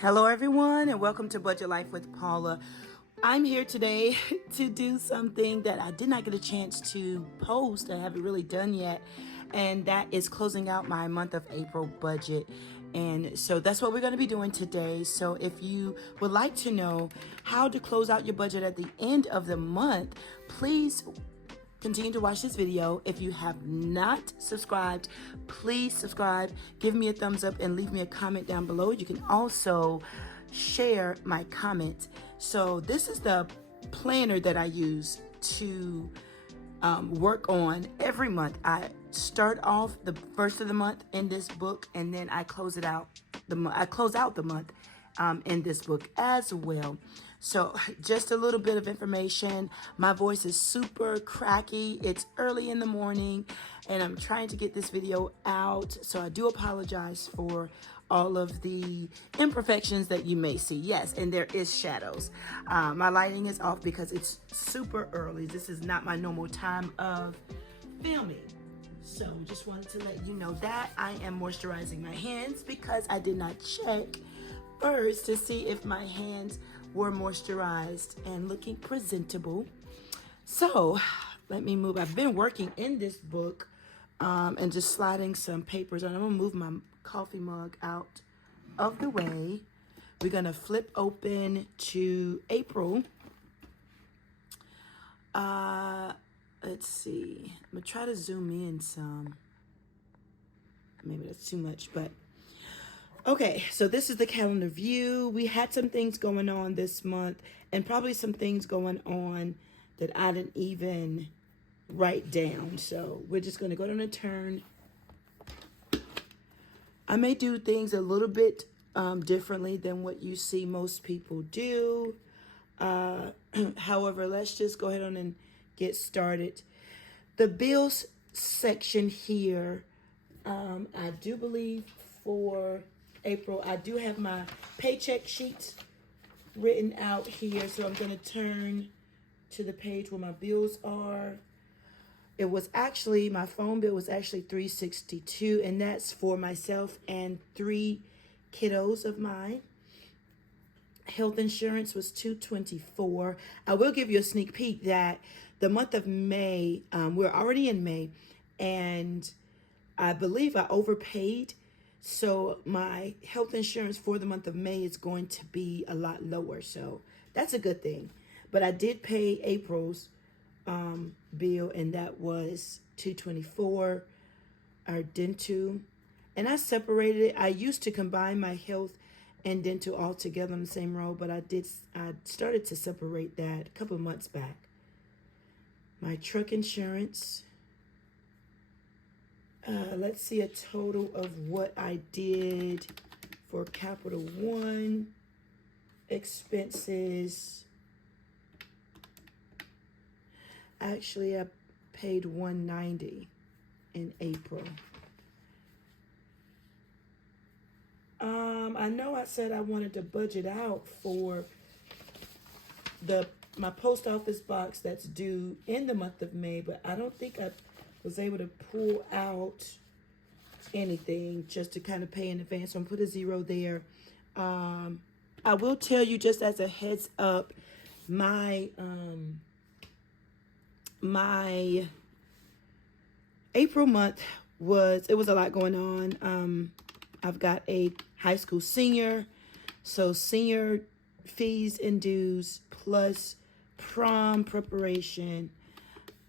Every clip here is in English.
Hello, everyone, and welcome to Budget Life with Paula. I'm here today to do something that I did not get a chance to post. I haven't really done yet, and that is closing out my month of April budget. And so that's what we're going to be doing today. So if you would like to know how to close out your budget at the end of the month, please continue to watch this video. If you have not subscribed, please subscribe, give me a thumbs up, and leave me a comment down below. You can also share my comment. So this is the planner that I use to work on every month. I start off the first of the month in this book, and then I close it out. I close out the month in this book as well. So just a little bit of information. My voice is super cracky. It's early in the morning and I'm trying to get this video out. So I do apologize for all of the imperfections that you may see. Yes, and there is shadows. My lighting is off because it's super early. This is not my normal time of filming. So just wanted to let you know that I am moisturizing my hands because I did not check first to see if my hands were moisturized and looking presentable. So let me move. I've been working in this book and just sliding some papers on. I'm gonna move my coffee mug out of the way. We're gonna flip open to April. Let's see. I'm gonna try to zoom in some. Maybe that's too much, but okay, so this is the calendar view. We had some things going on this month and probably some things going on that I didn't even write down. So we're just going to go down a turn. I may do things a little bit differently than what you see most people do. However, let's just go ahead on and get started. The bills section here, I do believe for April, I do have my paycheck sheets written out here. So I'm going to turn to the page where my bills are. It was actually, my phone bill was actually $362, and that's for myself and 3 kiddos of mine. Health insurance was $224. I will give you a sneak peek that the month of May, we're already in May, and I believe I overpaid. So my health insurance for the month of May is going to be a lot lower. So that's a good thing. But I did pay April's bill, and that was $224, our dental. And I separated it. I used to combine my health and dental all together in the same row, but I started to separate that a couple of months back. My truck insurance. Let's see a total of what I did for Capital One expenses. Actually, I paid $190 in April. I know I said I wanted to budget out for my post office box that's due in the month of May, but I don't think I was able to pull out anything just to kind of pay in advance. So I'm put a 0 there. I will tell you just as a heads up, my April month was a lot going on. I've got a high school senior, so senior fees and dues plus prom preparation.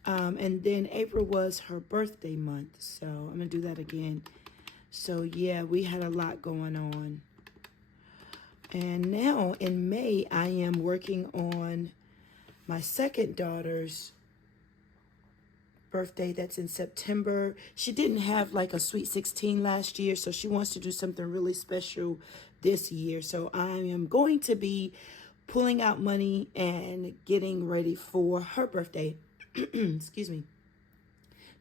And then April was her birthday month. So I'm going to do that again. So yeah, we had a lot going on. And now in May, I am working on my second daughter's birthday. That's in September. She didn't have like a sweet 16 last year, so she wants to do something really special this year. So I am going to be pulling out money and getting ready for her birthday. Excuse me.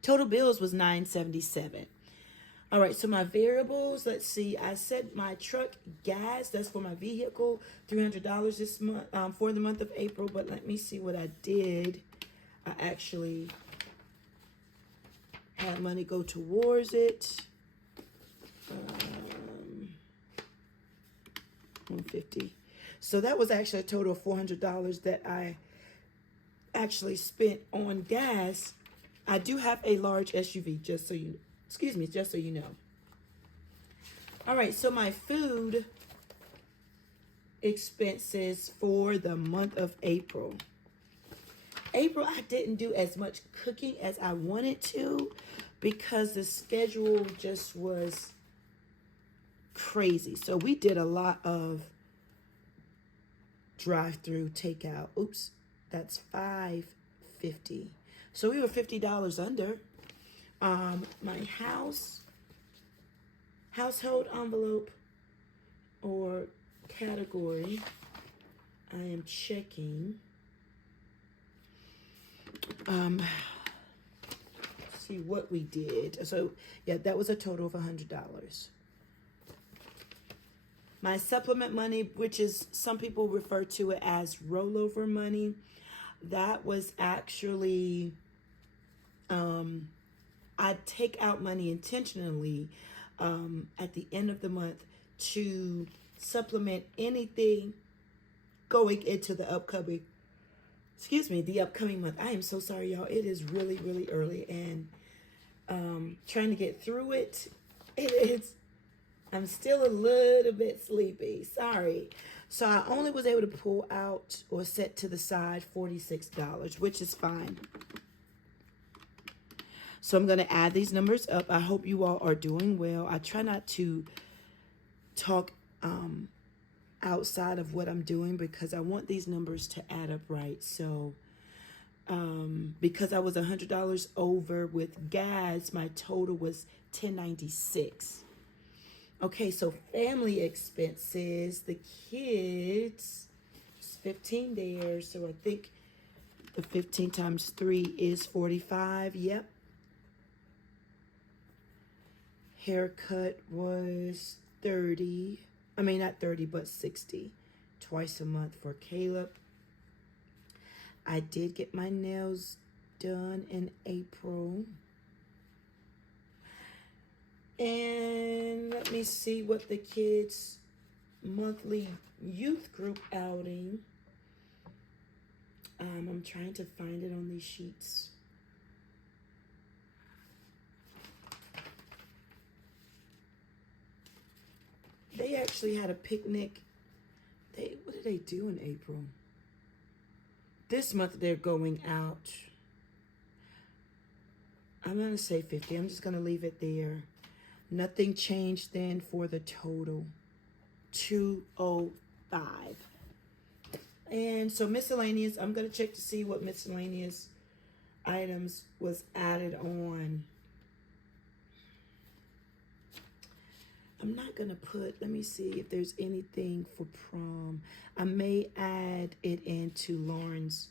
Total bills was $977. All right, so my variables, let's see. I said my truck gas, that's for my vehicle, $300 this month, for the month of April. But let me see what I did. I actually had money go towards it. 150. So that was actually a total of $400 that I actually spent on gas. I do have a large SUV, just so you, just so you know. All right, so my food expenses for the month of April. April, I didn't do as much cooking as I wanted to because the schedule just was crazy. So we did a lot of drive-through takeout. Oops, that's $5.50. So we were $50 under. My household envelope or category, I am checking. See what we did. So yeah, that was a total of $100. My supplement money, which is some people refer to it as rollover money, that was actually, I take out money intentionally at the end of the month to supplement anything going into the upcoming month. I am so sorry, y'all. It is really, really early, and trying to get through it. I'm still a little bit sleepy. Sorry. So I only was able to pull out or set to the side $46, which is fine. So I'm going to add these numbers up. I hope you all are doing well. I try not to talk outside of what I'm doing because I want these numbers to add up right. So because I was $100 over with gas, my total was $10.96. Okay, so family expenses, the kids, it's 15 there, so I think the 15 times 3 is 45, yep. Haircut was 30, I mean not 30, but 60, twice a month for Caleb. I did get my nails done in April. And let me see what the kids' monthly youth group outing. I'm trying to find it on these sheets. They actually had a picnic. What did they do in April? This month they're going out. I'm going to say 50. I'm just going to leave it there. Nothing changed then for the total, 205. And so miscellaneous, I'm going to check to see what miscellaneous items was added on. I'm not going to put, let me see if there's anything for prom. I may add it into Lauren's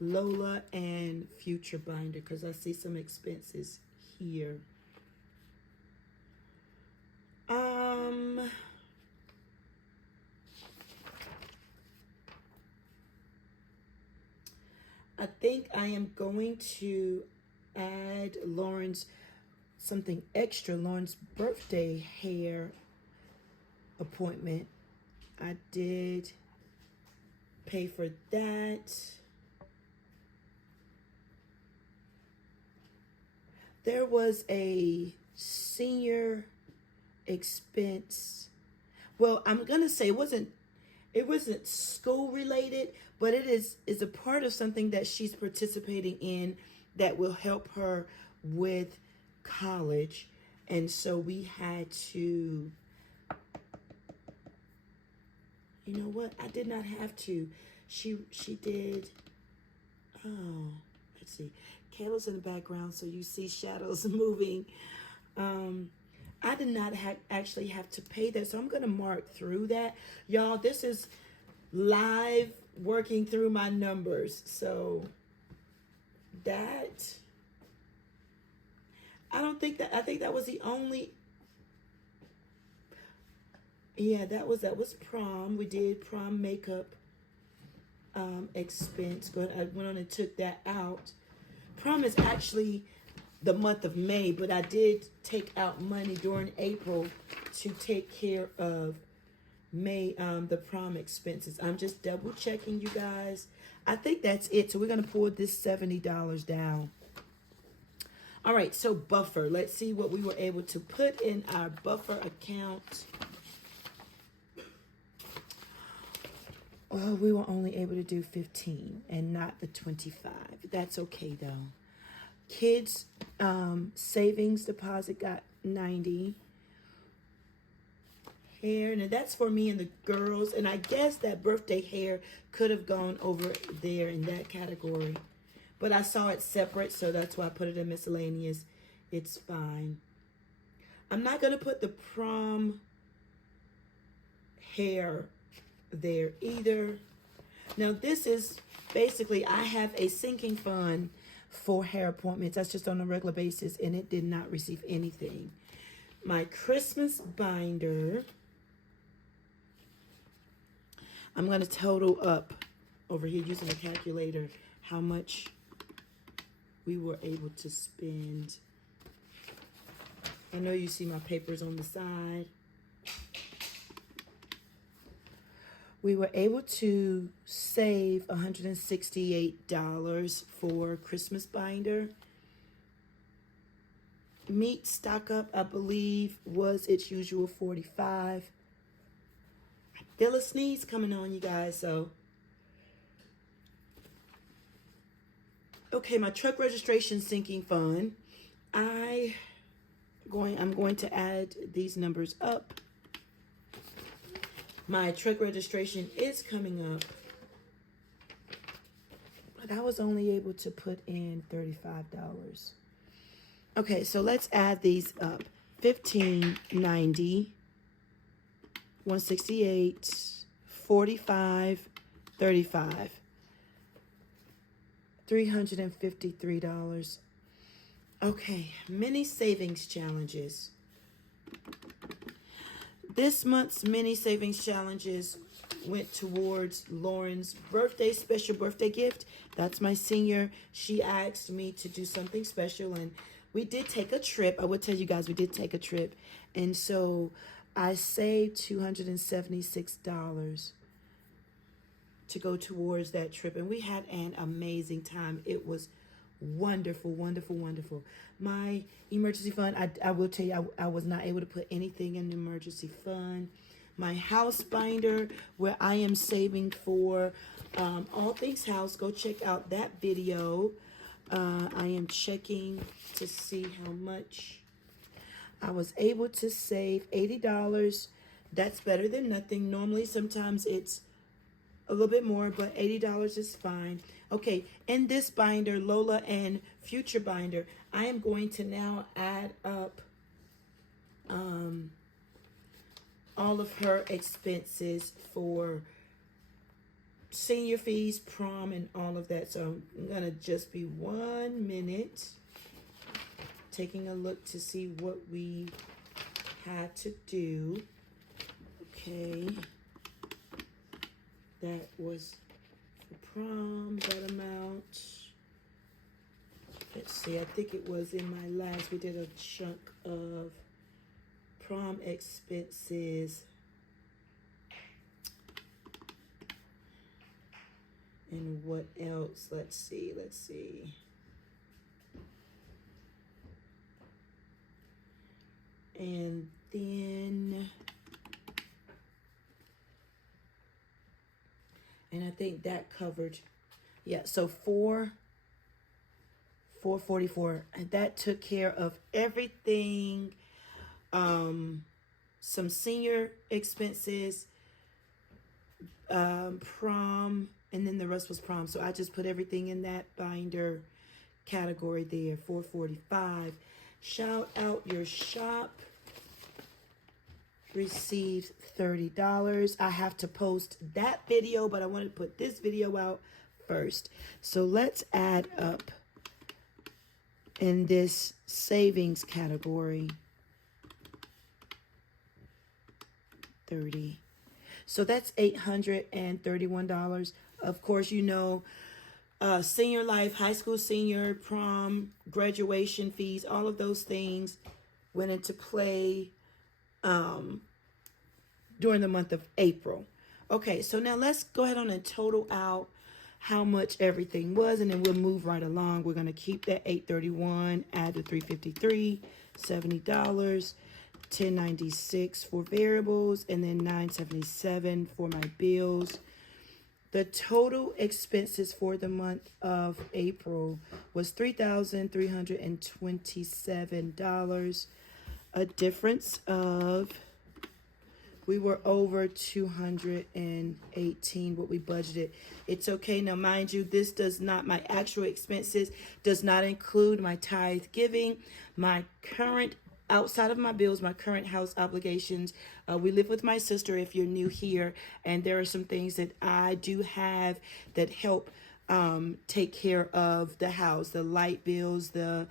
Lola and future binder because I see some expenses here. I think I am going to add Lauren's something extra, Lauren's birthday hair appointment. I did pay for that. There was a senior expense. Well, I'm gonna say it wasn't school related, but it is a part of something that she's participating in that will help her with college. And so we had to, you know what? I did not have to. She did. Oh, let's see. Kayla's in the background, so you see shadows moving. I did not actually have to pay that, so I'm going to mark through that. Y'all, this is live working through my numbers. So that, I think that was the only, yeah, that was prom. We did prom makeup expense. I went on and took that out. Prom is actually the month of May, but I did take out money during April to take care of made the prom expenses. I'm just double checking, you guys. I think that's it. So we're going to pull this $70 down. All right, so buffer. Let's see what we were able to put in our buffer account. Oh, we were only able to do 15 and not the 25. That's okay though. Kids savings deposit got 90. Hair, and that's for me and the girls, and I guess that birthday hair could have gone over there in that category, but I saw it separate, so that's why I put it in miscellaneous. It's fine. I'm not gonna put the prom hair there either. Now this is basically, I have a sinking fund for hair appointments. That's just on a regular basis, and it did not receive anything. My Christmas binder, I'm going to total up over here using a calculator how much we were able to spend. I know you see my papers on the side. We were able to save $168 for Christmas binder. Meat stock up, I believe, was its usual $45. I feel a sneeze coming on, you guys, so. Okay, my truck registration sinking fund. I'm going to add these numbers up. My truck registration is coming up, but I was only able to put in $35. Okay, so let's add these up. 1590, 168, 45, 35, $353. Okay, mini savings challenges. This month's mini savings challenges went towards Lauren's birthday, special birthday gift. That's my senior. She asked me to do something special, and we did take a trip. I would tell you guys we did take a trip. And so I saved $276 to go towards that trip. And we had an amazing time. It was wonderful, wonderful, wonderful. My emergency fund, I will tell you, I was not able to put anything in the emergency fund. My house binder, where I am saving for all things house. Go check out that video. I am checking to see how much I was able to save. $80. That's better than nothing. Normally, sometimes it's a little bit more, but $80 is fine. Okay, in this binder, Lola and Future binder, I am going to now add up all of her expenses for senior fees, prom, and all of that. So I'm gonna just be 1 minute taking a look to see what we had to do. Okay, that was for prom, that amount. Let's see, I think it was in my last, we did a chunk of prom expenses. And what else? Let's see. And then, and I think that covered, yeah, so 444, and that took care of everything. Some senior expenses, prom, and then the rest was prom. So I just put everything in that binder category there. 445. Shout out your shop received $30. I have to post that video, but I wanted to put this video out first. So let's add up in this savings category. 30. So that's $831. Of course, you know, senior life, high school senior, prom, graduation fees, all of those things went into play. during the month of April. Okay, so now let's go ahead on and total out how much everything was, and then we'll move right along. We're going to keep that $831, add the $353, $70, $1096 for variables, and then $977 for my bills. The total expenses for the month of April was $3,327, a difference of, we were over 218 what we budgeted. It's okay. Now, mind you, this does not, my actual expenses does not include my tithe giving, my current, outside of my bills, my current house obligations. We live with my sister, if you're new here, and there are some things that I do have that help take care of the house, the light bills, the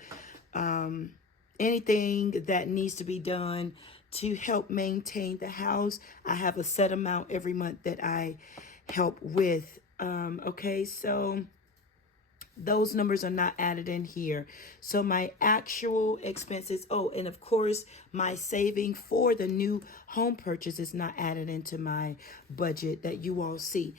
anything that needs to be done to help maintain the house. I have a set amount every month that I help with. Okay, so those numbers are not added in here. So my actual expenses, oh, and of course, my saving for the new home purchase is not added into my budget that you all see.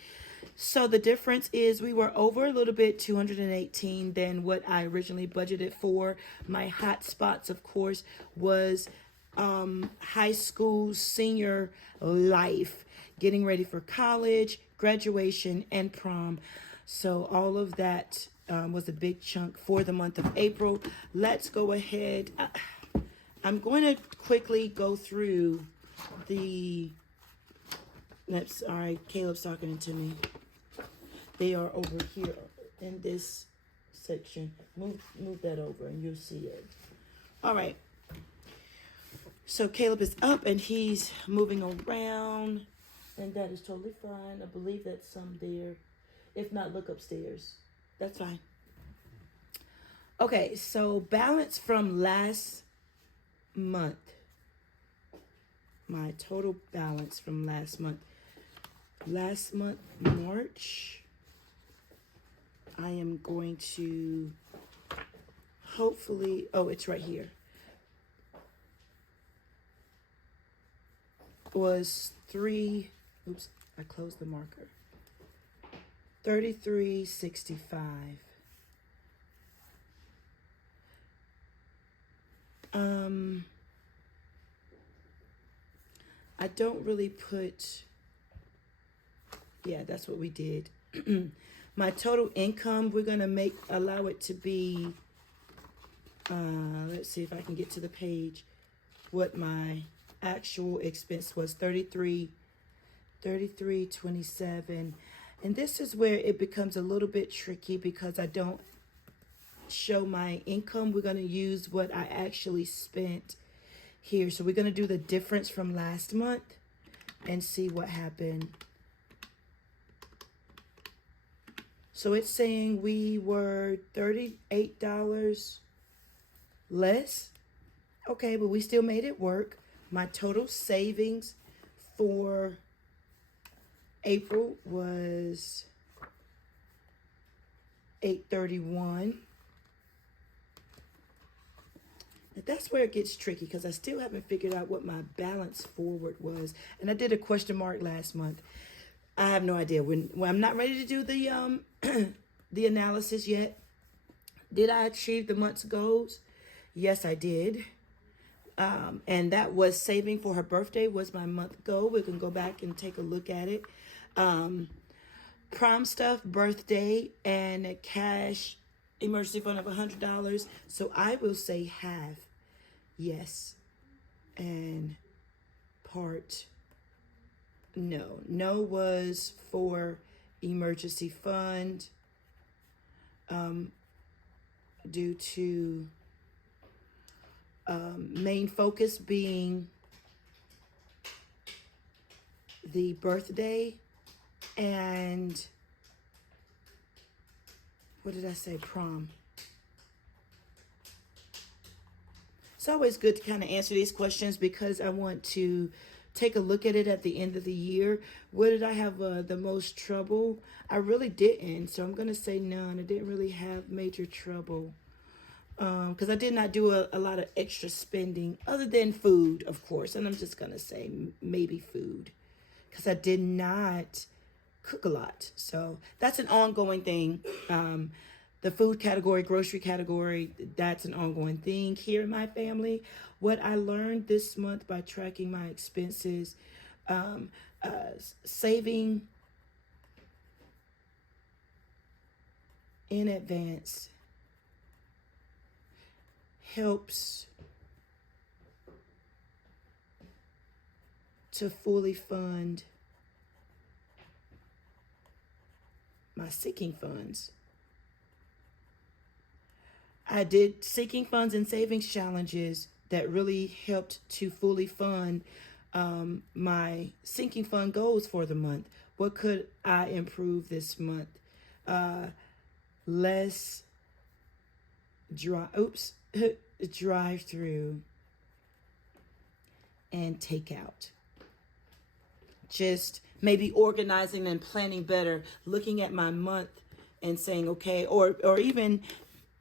So the difference is we were over a little bit, 218 than what I originally budgeted for. My hot spots, of course, was high school senior life, getting ready for college, graduation, and prom. So all of that was a big chunk for the month of April. Let's go ahead. I'm going to quickly go through the, all right, Caleb's talking to me. They are over here in this section. Move that over and you'll see it. All right. So Caleb is up and he's moving around, and that is totally fine. I believe that's some there. If not, look upstairs. That's fine. Okay, so balance from last month. My total balance from last month. Last month, March, I am going to hopefully, oh, it's right here. Was oops, I closed the marker. 3365. I don't really put, yeah, that's what we did. My total income, we're gonna allow it to be, let's see if I can get to the page, what my actual expense was, 3327. And this is where it becomes a little bit tricky because I don't show my income. We're going to use what I actually spent here. So we're going to do the difference from last month and see what happened. So it's saying we were $38 less. Okay, but we still made it work. My total savings for April was $831. Now that's where it gets tricky because I still haven't figured out what my balance forward was. And I did a question mark last month. I have no idea. When I'm not ready to do the the analysis yet. Did I achieve the month's goals? Yes, I did. And that was saving for her birthday was my month goal. We can go back and take a look at it. Prom stuff, birthday, and a cash emergency fund of $100. So I will say half. Yes. And part no. No was for emergency fund due to main focus being the birthday and what did I say? Prom. It's always good to kind of answer these questions because I want to take a look at it at the end of the year. Where did I have the most trouble? I really didn't. So I'm going to say none. I didn't really have major trouble. Because I did not do a lot of extra spending other than food, of course. And I'm just going to say maybe food. because I did not cook a lot. So that's an ongoing thing. The food category, grocery category, that's an ongoing thing here in my family. What I learned this month by tracking my expenses, saving in advance helps to fully fund my sinking funds. I did sinking funds and savings challenges that really helped to fully fund my sinking fund goals for the month. What could I improve this month? Less drive through and takeout. Just maybe organizing and planning better, looking at my month and saying, okay, or even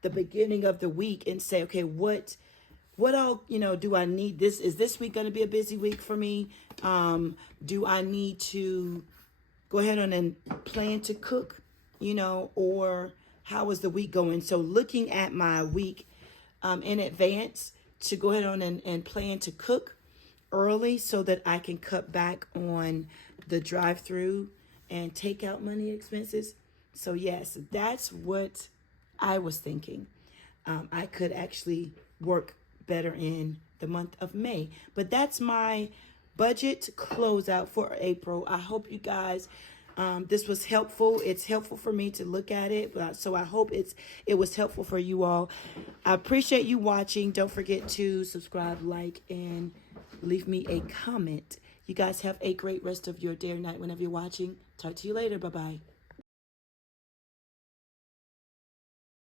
the beginning of the week and say, okay, what all, do I need this? Is this week going to be a busy week for me? Do I need to go ahead on and plan to cook, or how is the week going? So looking at my week in advance to go ahead on and plan to cook early so that I can cut back on the drive-through and takeout money expenses. So yes, that's what I was thinking. I could actually work better in the month of May. But that's my budget closeout for April. I hope you guys, this was helpful. It's helpful for me to look at it. So I hope it was helpful for you all. I appreciate you watching. Don't forget to subscribe, like, and leave me a comment. You guys have a great rest of your day or night whenever you're watching. Talk to you later. Bye-bye.